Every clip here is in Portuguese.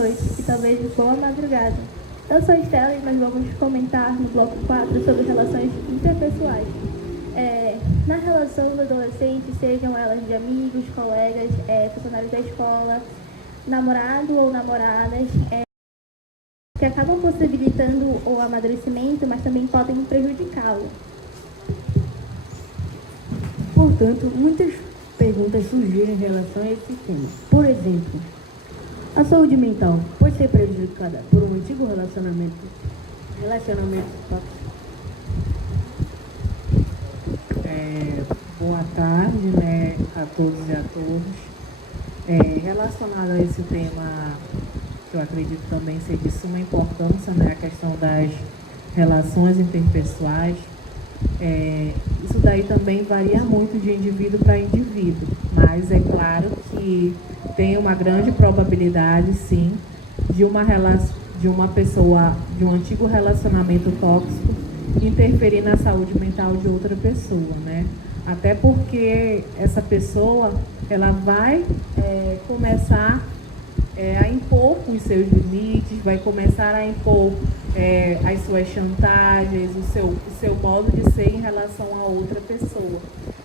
noite e talvez boa madrugada. Eu sou Estela e nós vamos comentar no bloco 4 sobre relações interpessoais. Na relação dos adolescentes, sejam elas de amigos, colegas, funcionários da escola, namorado ou namoradas, que acabam possibilitando o amadurecimento, mas também podem prejudicá-lo. Portanto, muitas perguntas surgiram em relação a esse tema. Por exemplo, a saúde mental pode ser prejudicada por um antigo relacionamento tóxico? Boa tarde, né, a todos e a todos. Relacionado a esse tema, que eu acredito também ser de suma importância, né, a questão das relações interpessoais, isso daí também varia muito de indivíduo para indivíduo, mas é claro que tem uma grande probabilidade, sim, de uma pessoa, de um antigo relacionamento tóxico interferir na saúde mental de outra pessoa, né? Até porque essa pessoa, ela vai começar a impor os seus limites, vai começar a impor as suas chantagens, o seu modo de ser em relação a outra pessoa.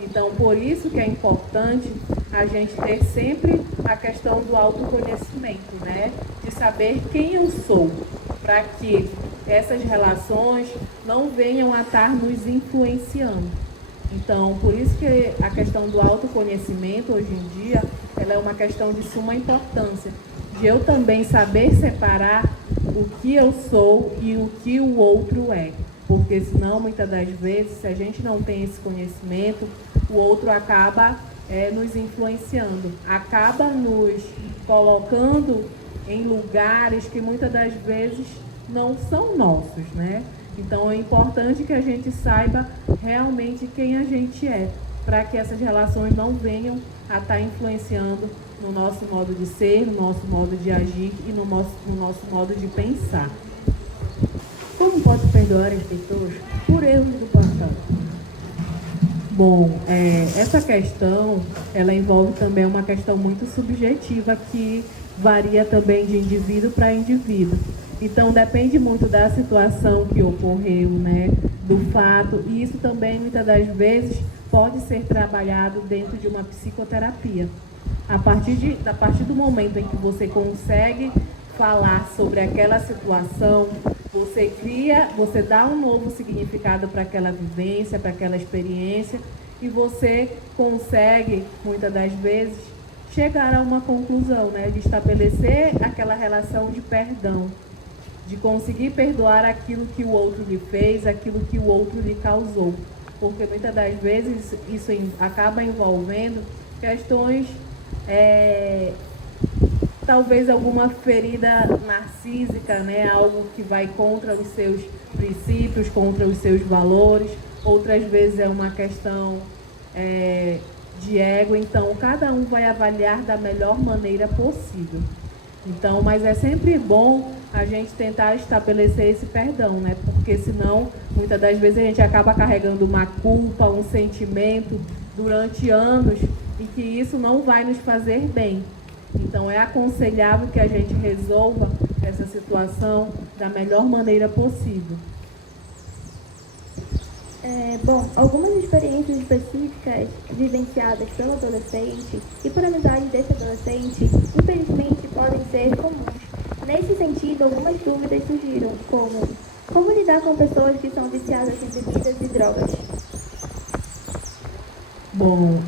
Então, por isso que é importante a gente ter sempre a questão do autoconhecimento, né? De saber quem eu sou, para que essas relações não venham a estar nos influenciando. Então, por isso que a questão do autoconhecimento, hoje em dia, ela é uma questão de suma importância. De eu também saber separar o que eu sou e o que o outro é. Porque senão, muitas das vezes, se a gente não tem esse conhecimento, o outro acaba nos influenciando, acaba nos colocando em lugares que muitas das vezes não são nossos, né? Então é importante que a gente saiba realmente quem a gente é, para que essas relações não venham a estar influenciando no nosso modo de ser, no nosso modo de agir e no nosso modo de pensar. Como posso perdoar as pessoas por erros do passado? Bom, essa questão, ela envolve também uma questão muito subjetiva que varia também de indivíduo para indivíduo. Então, depende muito da situação que ocorreu, né, do fato, e isso também, muitas das vezes, pode ser trabalhado dentro de uma psicoterapia. A partir do momento em que você consegue falar sobre aquela situação, você dá um novo significado para aquela vivência, para aquela experiência, e você consegue, muitas das vezes, chegar a uma conclusão, né, de estabelecer aquela relação de perdão, de conseguir perdoar aquilo que o outro lhe fez, aquilo que o outro lhe causou. Porque muitas das vezes isso acaba envolvendo questões, talvez alguma ferida narcísica, né? Algo que vai contra os seus princípios, contra os seus valores. Outras vezes é uma questão de ego. Então, cada um vai avaliar da melhor maneira possível. Então, mas é sempre bom a gente tentar estabelecer esse perdão, né? Porque senão, muitas das vezes a gente acaba carregando uma culpa, um sentimento durante anos e que isso não vai nos fazer bem. Então, é aconselhável que a gente resolva essa situação da melhor maneira possível. Bom, algumas experiências específicas vivenciadas pelo adolescente e por amizade desse adolescente, infelizmente, podem ser comuns. Nesse sentido, algumas dúvidas surgiram, como lidar com pessoas que são viciadas em bebidas e drogas. Bom,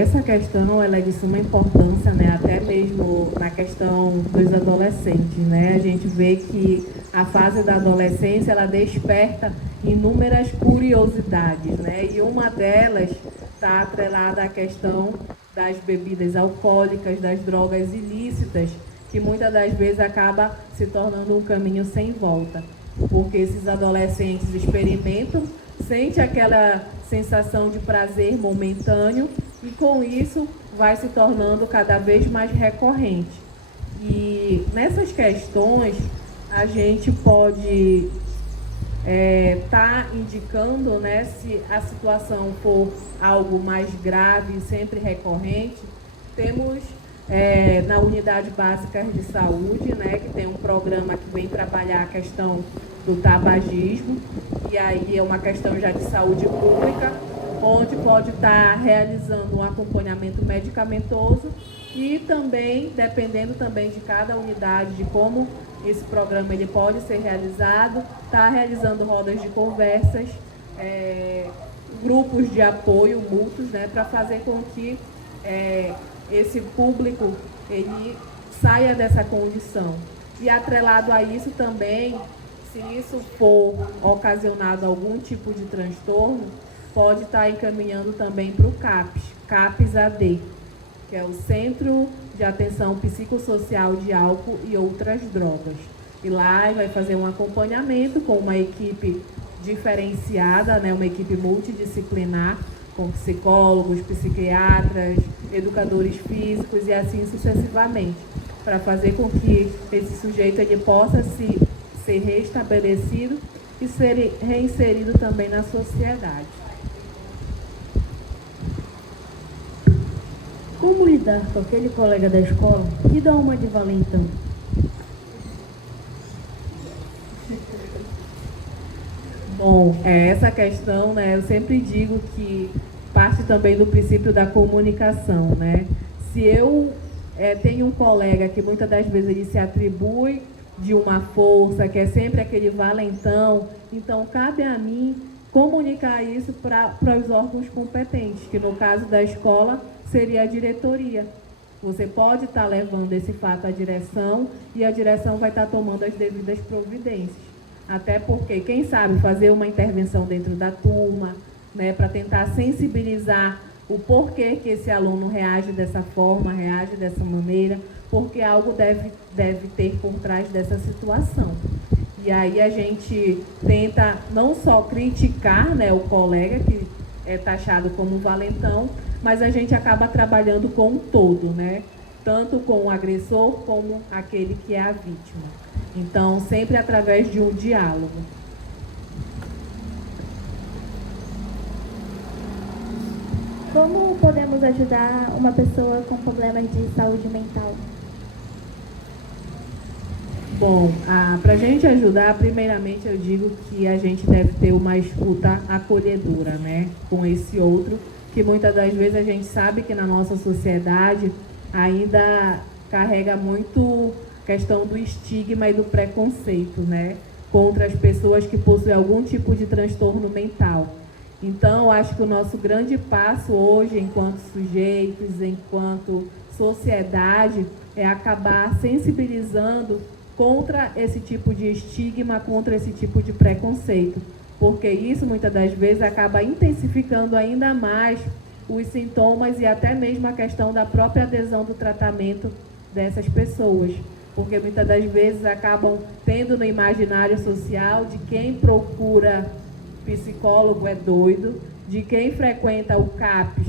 essa questão ela é de suma importância, né? Até mesmo na questão dos adolescentes, né? A gente vê que a fase da adolescência ela desperta inúmeras curiosidades, né? E uma delas está atrelada à questão das bebidas alcoólicas, das drogas ilícitas, que muitas das vezes acaba se tornando um caminho sem volta, porque esses adolescentes experimentam, sente aquela sensação de prazer momentâneo e com isso vai se tornando cada vez mais recorrente. E nessas questões a gente pode tá indicando, né, se a situação for algo mais grave e sempre recorrente, temos na unidade básica de saúde, né, que tem um programa que vem trabalhar a questão do tabagismo, e aí é uma questão já de saúde pública, onde pode estar realizando um acompanhamento medicamentoso e também, dependendo também de cada unidade, de como esse programa ele pode ser realizado, está realizando rodas de conversas, grupos de apoio mútuos, né, para fazer com que esse público ele saia dessa condição. E atrelado a isso também, se isso for ocasionado algum tipo de transtorno, pode estar encaminhando também para o CAPS AD, que é o Centro de Atenção Psicossocial de Álcool e Outras Drogas. E lá vai fazer um acompanhamento com uma equipe diferenciada, né, uma equipe multidisciplinar, com psicólogos, psiquiatras, educadores físicos e assim sucessivamente, para fazer com que esse sujeito ele possa ser restabelecido e ser reinserido também na sociedade. Como lidar com aquele colega da escola que dá uma de valentão? Bom, essa questão, né, eu sempre digo que parte também do princípio da comunicação, né? Se eu tenho um colega que muitas das vezes ele se atribui de uma força, que é sempre aquele valentão, então cabe a mim comunicar isso para os órgãos competentes, que no caso da escola seria a diretoria. Você pode estar levando esse fato à direção e a direção vai estar tomando as devidas providências. Até porque, quem sabe, fazer uma intervenção dentro da turma, né, para tentar sensibilizar o porquê que esse aluno reage dessa forma, reage dessa maneira, porque algo deve ter por trás dessa situação. E aí a gente tenta não só criticar, né, o colega que é taxado como valentão, mas a gente acaba trabalhando com o todo, né? Tanto com o agressor como aquele que é a vítima. Então, sempre através de um diálogo. Como podemos ajudar uma pessoa com problemas de saúde mental? Bom, para a gente ajudar, primeiramente eu digo que a gente deve ter uma escuta acolhedora, né? Com esse outro, que muitas das vezes a gente sabe que na nossa sociedade ainda carrega muito questão do estigma e do preconceito, né, contra as pessoas que possuem algum tipo de transtorno mental. Então, acho que o nosso grande passo hoje, enquanto sujeitos, enquanto sociedade, é acabar sensibilizando contra esse tipo de estigma, contra esse tipo de preconceito, porque isso, muitas das vezes, acaba intensificando ainda mais os sintomas e até mesmo a questão da própria adesão do tratamento dessas pessoas. Porque muitas das vezes acabam tendo no imaginário social de quem procura psicólogo é doido, de quem frequenta o CAPS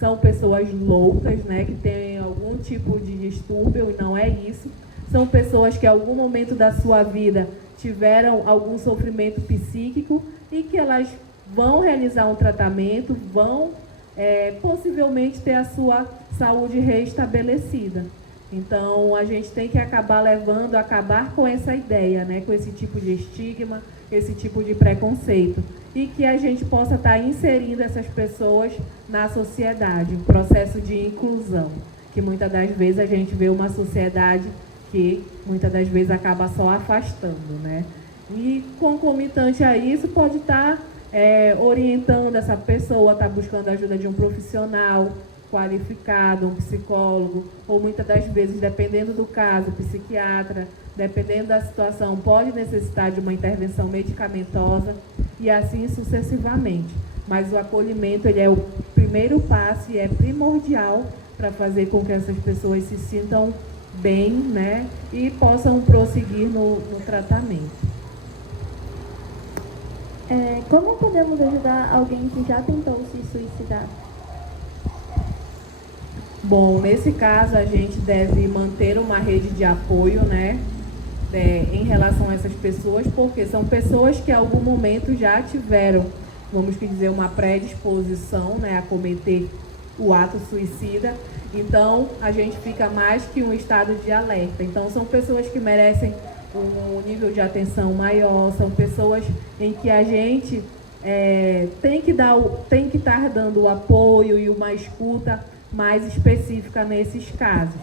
são pessoas loucas, né, que têm algum tipo de distúrbio, e não é isso. São pessoas que em algum momento da sua vida tiveram algum sofrimento psíquico e que elas vão realizar um tratamento, vão possivelmente ter a sua saúde restabelecida. Então, a gente tem que acabar com essa ideia, né, com esse tipo de estigma, esse tipo de preconceito, e que a gente possa estar inserindo essas pessoas na sociedade, um processo de inclusão, que muitas das vezes a gente vê uma sociedade que muitas das vezes acaba só afastando, né? E concomitante a isso pode estar orientando essa pessoa, estar buscando a ajuda de um profissional qualificado, um psicólogo, ou muitas das vezes, dependendo do caso, psiquiatra, dependendo da situação, pode necessitar de uma intervenção medicamentosa e assim sucessivamente. Mas o acolhimento ele é o primeiro passo e é primordial para fazer com que essas pessoas se sintam bem, né, e possam prosseguir no tratamento. Como podemos ajudar alguém que já tentou se suicidar? Bom, nesse caso a gente deve manter uma rede de apoio, né, em relação a essas pessoas, porque são pessoas que em algum momento já tiveram, vamos dizer, uma predisposição, né, a cometer o ato suicida. Então, a gente fica mais que um estado de alerta. Então, são pessoas que merecem um nível de atenção maior, são pessoas em que a gente tem que estar dando o apoio e uma escuta mais específica nesses casos,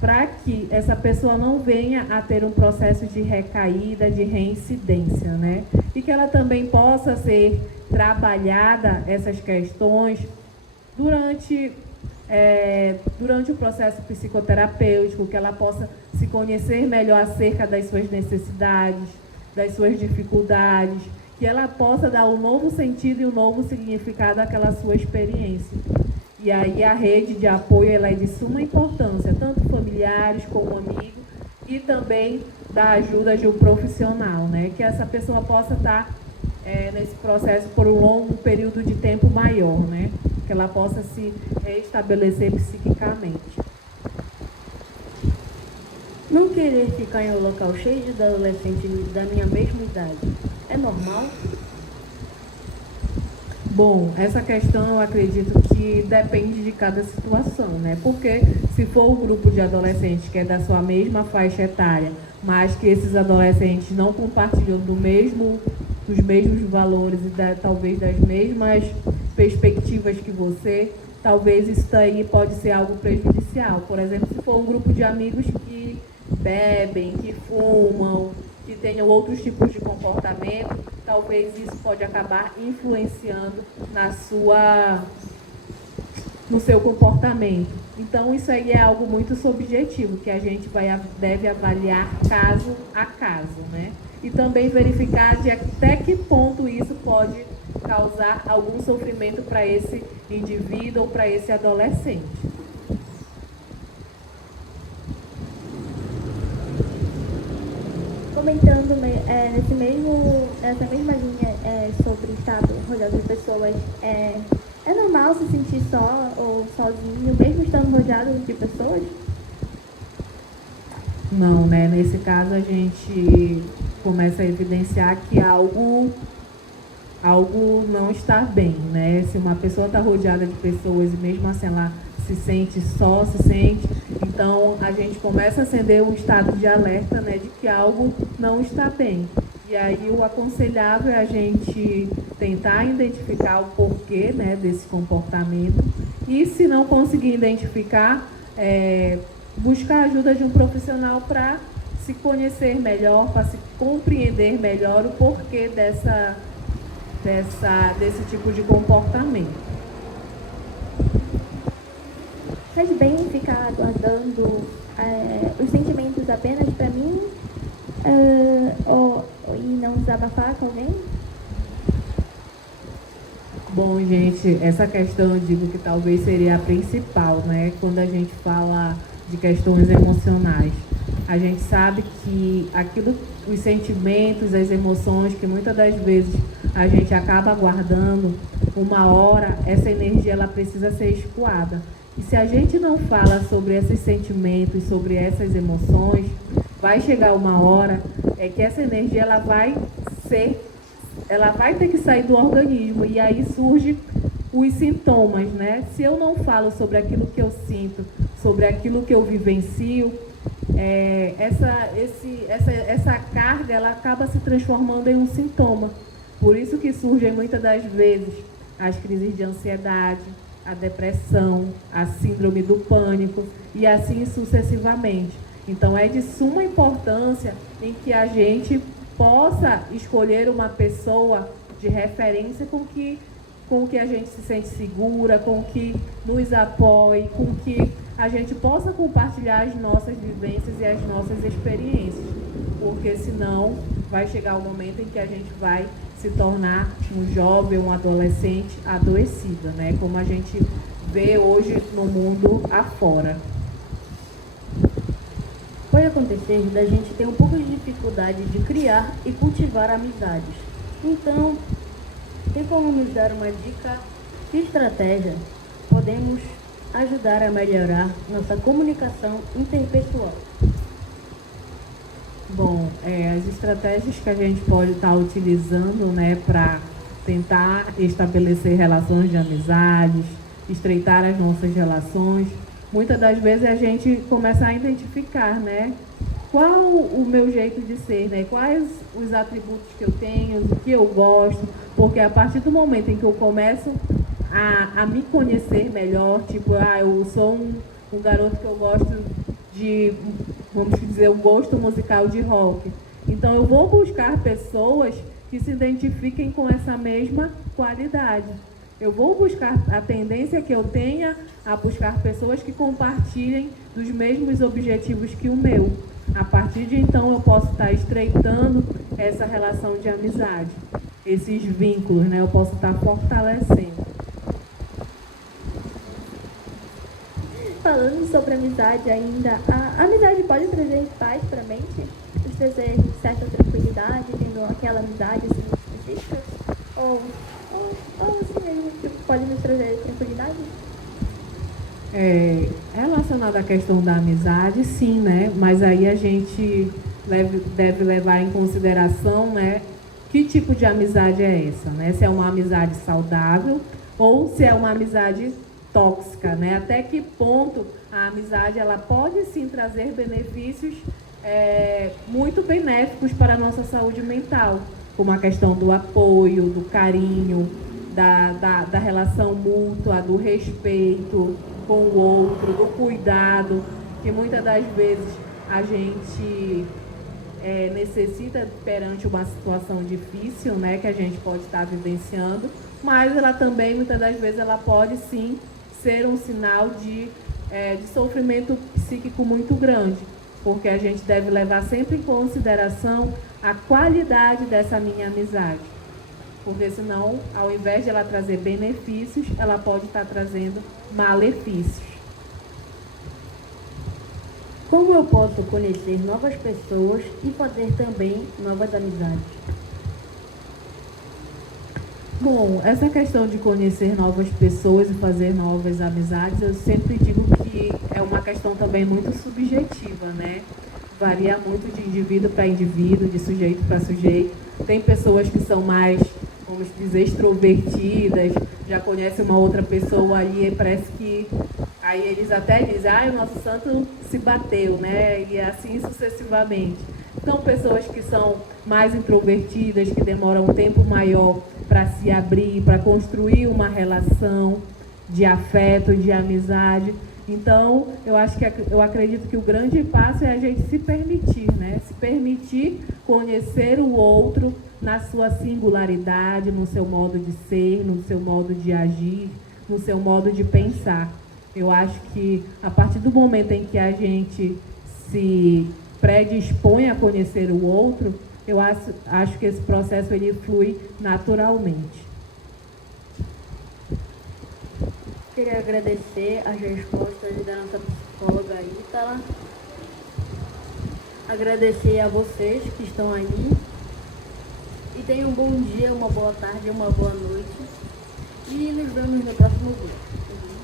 para que essa pessoa não venha a ter um processo de recaída, de reincidência, né? E que ela também possa ser trabalhada, essas questões, durante o processo psicoterapêutico, que ela possa se conhecer melhor acerca das suas necessidades, das suas dificuldades, que ela possa dar um novo sentido e um novo significado àquela sua experiência. E aí a rede de apoio ela é de suma importância, tanto familiares como amigos, e também da ajuda de um profissional, né? Que essa pessoa possa estar nesse processo por um longo período de tempo maior, né? Que ela possa se restabelecer psiquicamente. Não querer ficar em um local cheio de adolescentes da minha mesma idade é normal? Bom, essa questão eu acredito que depende de cada situação, né? Porque se for um grupo de adolescentes que é da sua mesma faixa etária, mas que esses adolescentes não compartilham dos mesmos valores e talvez das mesmas perspectivas que você, talvez isso daí pode ser algo prejudicial. Por exemplo, se for um grupo de amigos que bebem, que fumam, que tenham outros tipos de comportamento, talvez isso pode acabar influenciando no seu comportamento. Então, isso aí é algo muito subjetivo, que a gente deve avaliar caso a caso, né? E também verificar de até que ponto isso pode causar algum sofrimento para esse indivíduo ou para esse adolescente. Comentando nessa mesma linha sobre estar rodeado de pessoas, é normal se sentir só ou sozinho, mesmo estando rodeado de pessoas? Não, né? Nesse caso a gente começa a evidenciar que algo não está bem, né? Se uma pessoa está rodeada de pessoas e mesmo assim ela se sente só, então a gente começa a acender um estado de alerta, né, de que algo não está bem. E aí o aconselhável é a gente tentar identificar o porquê, né, desse comportamento e, se não conseguir identificar, buscar a ajuda de um profissional para se conhecer melhor, para se compreender melhor o porquê desse tipo de comportamento. Faz bem ficar guardando os sentimentos apenas para mim e não desabafar com alguém? Bom, gente, essa questão eu digo que talvez seria a principal, né? Quando a gente fala de questões emocionais. A gente sabe que os sentimentos, as emoções que muitas das vezes a gente acaba guardando, uma hora essa energia ela precisa ser escoada. E se a gente não fala sobre esses sentimentos, sobre essas emoções, vai chegar uma hora que essa energia ela vai ter que sair do organismo e aí surgem os sintomas, né? Se eu não falo sobre aquilo que eu sinto, sobre aquilo que eu vivencio, essa carga ela acaba se transformando em um sintoma. Por isso que surgem muitas das vezes as crises de ansiedade, a depressão, a síndrome do pânico e assim sucessivamente. Então é de suma importância em que a gente possa escolher uma pessoa de referência com que a gente se sente segura, com que nos apoie, com que a gente possa compartilhar as nossas vivências e as nossas experiências, porque senão vai chegar o momento em que a gente vai se tornar um jovem, um adolescente adoecido, né? Como a gente vê hoje no mundo afora. Pode acontecer da gente ter um pouco de dificuldade de criar e cultivar amizades. Então, tem como nos dar uma dica? Que estratégia podemos ajudar a melhorar nossa comunicação interpessoal? Bom, as estratégias que a gente pode estar utilizando, né, para tentar estabelecer relações de amizades, estreitar as nossas relações. Muitas das vezes a gente começa a identificar, né? Qual o meu jeito de ser, né? Quais os atributos que eu tenho, o que eu gosto, porque a partir do momento em que eu começo a me conhecer melhor, tipo, eu sou um garoto que eu gosto de, vamos dizer, o gosto musical de rock. Então eu vou buscar pessoas que se identifiquem com essa mesma qualidade. Eu vou buscar a tendência que eu tenha a buscar pessoas que compartilhem dos mesmos objetivos que o meu. A partir de então eu posso estar estreitando essa relação de amizade, esses vínculos, né? Eu posso estar fortalecendo. Falando sobre amizade ainda, a amizade pode trazer paz para a mente? Nos trazer certa tranquilidade, tendo aquela amizade assim, específica? Ou assim mesmo, tipo, pode nos trazer tranquilidade? Relacionado à questão da amizade, sim, né? Mas aí a gente deve levar em consideração, né? Que tipo de amizade é essa, né? Se é uma amizade saudável ou se é uma amizade tóxica, né? Até que ponto a amizade ela pode sim trazer benefícios muito benéficos para a nossa saúde mental, como a questão do apoio, do carinho, da relação mútua, do respeito com o outro, do cuidado, que muitas das vezes a gente necessita perante uma situação difícil, né, que a gente pode estar vivenciando, mas ela também, muitas das vezes, ela pode sim ser um sinal de sofrimento psíquico muito grande, porque a gente deve levar sempre em consideração a qualidade dessa minha amizade. Porque senão, ao invés de ela trazer benefícios, ela pode estar trazendo malefícios. Como eu posso conhecer novas pessoas e fazer também novas amizades? Bom, essa questão de conhecer novas pessoas e fazer novas amizades, eu sempre digo que é uma questão também muito subjetiva, né? Varia muito de indivíduo para indivíduo, de sujeito para sujeito. Tem pessoas que são mais, vamos dizer, extrovertidas, já conhecem uma outra pessoa ali e parece que... Aí eles até dizem, o nosso santo se bateu, né? E assim sucessivamente. Então, pessoas que são mais introvertidas, que demoram um tempo maior para se abrir, para construir uma relação de afeto, de amizade. Então, eu acredito que o grande passo é a gente se permitir, né? Se permitir conhecer o outro na sua singularidade, no seu modo de ser, no seu modo de agir, no seu modo de pensar. Eu acho que a partir do momento em que a gente se predispõe a conhecer o outro, eu acho que esse processo ele flui naturalmente. Queria agradecer as respostas da nossa psicóloga Ítala. Agradecer a vocês que estão aí. E tenham um bom dia, uma boa tarde, uma boa noite. E nos vemos no próximo vídeo.